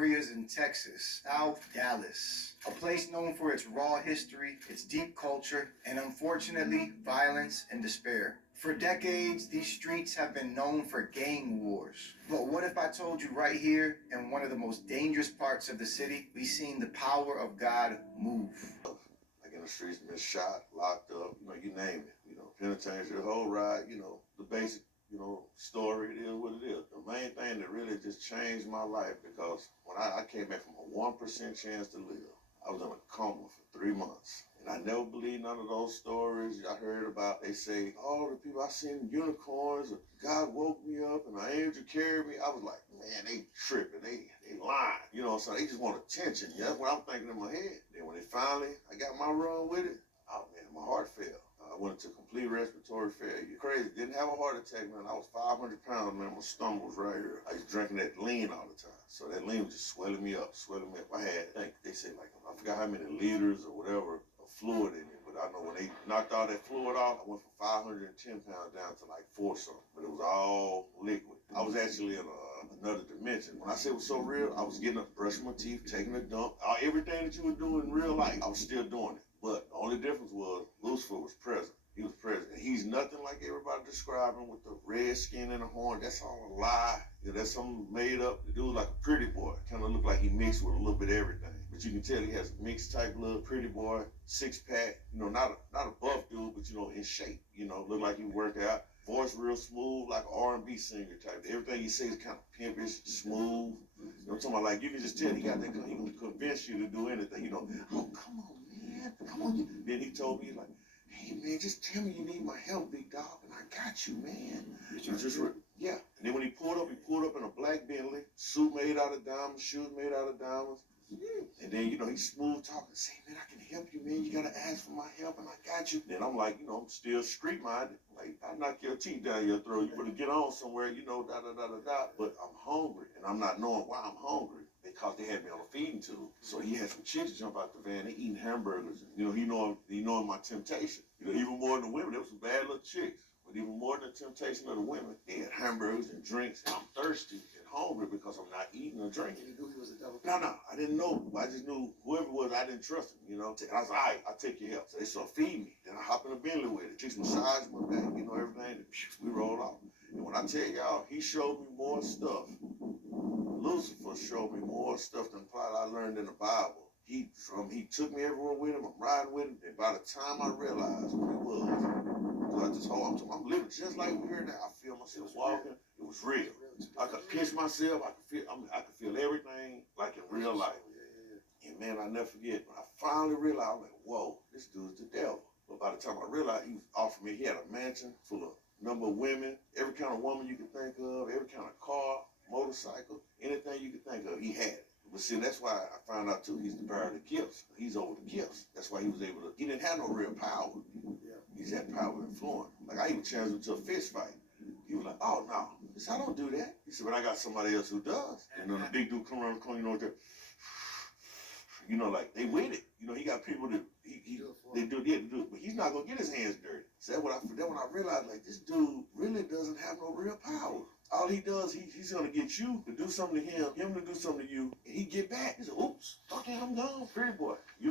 areas in Texas, South Dallas, a place known for its raw history, its deep culture, and unfortunately, violence and despair. For decades, these streets have been known for gang wars. But what if I told you right here, in one of the most dangerous parts of the city, we've seen the power of God move? Like in the streets, been shot, locked up, you name it. Penitentiary, the whole ride, the basic, story, it is what it is. The main thing that really just changed my life, because when I came back from a 1% chance to live, I was in a coma for 3 months. And I never believed none of those stories I heard about. They say, oh, the people I seen unicorns, or God woke me up and an angel carried me. I was like, man, they tripping, they lying. So they just want attention. That's what I'm thinking in my head. Then when I got my run with it, oh man, my heart fell. I went into complete respiratory failure. Crazy. Didn't have a heart attack, man. I was 500 pounds, man. My stomach was right here. I was drinking that lean all the time. So that lean was just swelling me up. I had, they said, like, I forgot how many liters or whatever of fluid in it. But I know when they knocked all that fluid off, I went from 510 pounds down to like 4 something. But it was all liquid. I was actually in another dimension. When I say it was so real, I was getting up, brushing my teeth, taking a dump. Everything that you would do in real life, I was still doing it. But the only difference was Lucifer was present. He was present. He's nothing like everybody describing with the red skin and the horn. That's all a lie. That's something made up. The dude like a pretty boy. Kind of looked like he mixed with a little bit of everything. But you can tell he has a mixed type look, pretty boy, 6-pack. Not a buff dude, but in shape. Look like he worked out. Voice real smooth, like an R&B singer type. Everything he says is kind of pimpish, smooth. I'm talking about, like, you can just tell he got that. He can convince you to do anything. Oh, come on, man, come on. Then he told me, like, hey, man, just tell me you need my help, big dog, and I got you, man. Yeah. And then when he pulled up in a black Bentley, suit made out of diamonds, shoes made out of diamonds. And then, he's smooth talking, say, man, I can help you, man. You got to ask for my help, and I got you. Then I'm like, I'm still street-minded. Like, I knock your teeth down your throat. You better get on somewhere, da-da-da-da-da. But I'm hungry, and I'm not knowing why I'm hungry, because they had me on a feeding tube. So he had some chicks jump out the van. They eating hamburgers. He knowing my temptation. Even more than the women, there was some bad little chicks. But even more than the temptation of the women, they had hamburgers and drinks. And I'm thirsty and hungry because I'm not eating or drinking. You knew he was a devil? No, I didn't know. I just knew whoever it was, I didn't trust him, And I was like, all right, I'll take your help. So they started feeding me. Then I hop in a Bentley with it. Chicks massage my back, everything. And we rolled off. And when I tell y'all, he showed me more stuff. Lucifer showed me more stuff than probably I learned in the Bible. He took me everywhere with him. I'm riding with him. And by the time I realized what it was, I'm living just like we hear now. I feel myself walking. It was real. I could pinch myself. I could feel everything like in real life. And man, I never forget. When I finally realized, I'm like, whoa, this dude's the devil. But by the time I realized, he was offering me, he had a mansion full of number of women, every kind of woman you could think of, every kind of car, motorcycle, anything you could think of, he had it. But see, that's why I found out too, he's the bearer of the gifts. He's over the gifts. That's why he was able to, he didn't have no real power. He's had power of influence. Like, I even challenged him to a fist fight. He was like, oh no. He said, I don't do that. He said, but I got somebody else who does. And then the big dude come around the corner, like they with it. He got people that they do it, but he's not gonna get his hands dirty. So that's when I realized, like, this dude really doesn't have no real power. All he does, he's gonna get you to do something to him to do something to you, and he get back. He said, oops, okay, I'm gone. Pretty boy. He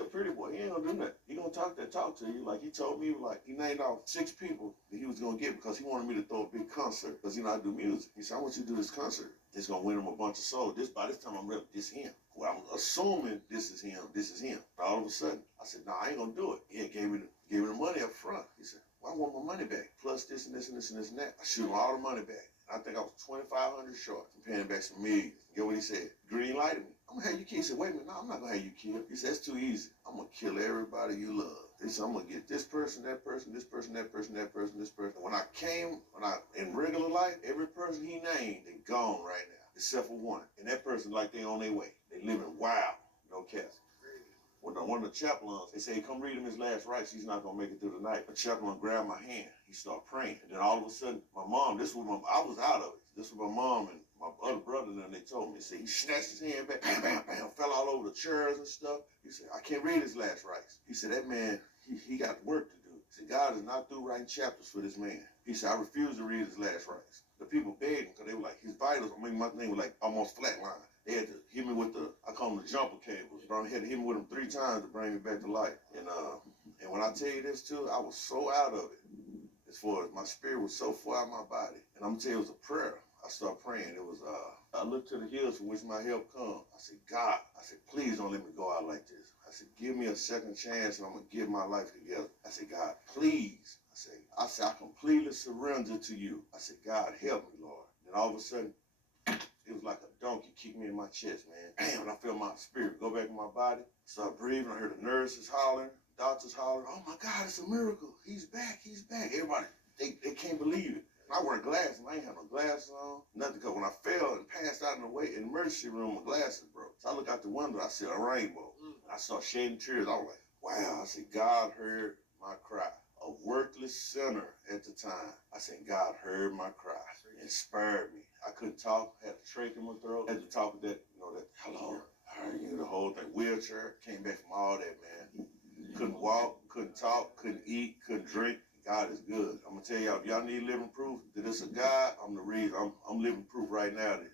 a pretty boy. He ain't gonna do that. He gonna talk to you. Like, he told me, like, he named off 6 people that he was gonna get because he wanted me to throw a big concert. Because, I do music. He said, I want you to do this concert. It's gonna win him a bunch of souls. By this time I'm ready, this him. Well, I'm assuming this is him. All of a sudden, I said, no, I ain't gonna do it. He gave me the money up front. He said, well, I want my money back. Plus this and this and this and this and that. I shoot him all the money back. I think I was $2,500 short from paying back some millions. Get what he said? Green lighted me. I'm gonna have you kill. He said, wait a minute, no, I'm not gonna have you kill. He said, that's too easy. I'm gonna kill everybody you love. He said, I'm gonna get this person, that person, this person, that person, that person, this person. When I in regular life, every person he named, they gone right now, except for one. And that person, like, they on their way. They living wild, no cap. When one of the chaplains, they say, come read him his last rites, he's not gonna make it through the night. The chaplain grabbed my hand, he started praying. And then all of a sudden, my mom, I was out of it. This was my mom and my other brother, and they told me, he snatched his hand back, bam, bam, bam, fell all over the chairs and stuff. He said, I can't read his last rites. He said, that man, he got work to do. He said, God is not through writing chapters for this man. He said, I refuse to read his last rites. The people begged him, because they were like, his vitals, my thing was like almost flatline. They had to me with I call them the jumper cables. Bro, had to hit me with them 3 times to bring me back to life. And when I tell you this too, I was so out of it. As far as my spirit was so far out of my body. And I'm gonna tell you, it was a prayer. I started praying. It was, I looked to the hills from which my help comes. I said, God, I said, please don't let me go out like this. I said, give me a second chance and I'm gonna get my life together. I said, God, please. I said, I completely surrender to you. I said, God, help me, Lord. Then all of a sudden, it was like a donkey kicked me in my chest, man. Damn, I felt my spirit go back in my body. Started breathing. I heard the nurses hollering, doctors hollering. Oh my God, it's a miracle. He's back, he's back. Everybody, they can't believe it. And I wear glasses. I ain't have no glasses on, nothing. Because when I fell and passed out in the emergency room, my glasses broke. So I look out the window, I see a rainbow. I started shedding tears. I was like, wow. I said, God heard my cry. A worthless sinner at the time. I said, God heard my cry and spared me. I couldn't talk, had a trach in my throat, had to talk with that, hello, how are you, the whole thing, wheelchair, came back from all that, man. Couldn't walk, couldn't talk, couldn't eat, couldn't drink. God is good. I'm gonna tell y'all, if y'all need living proof that it's a God, I'm the reason. I'm living proof right now that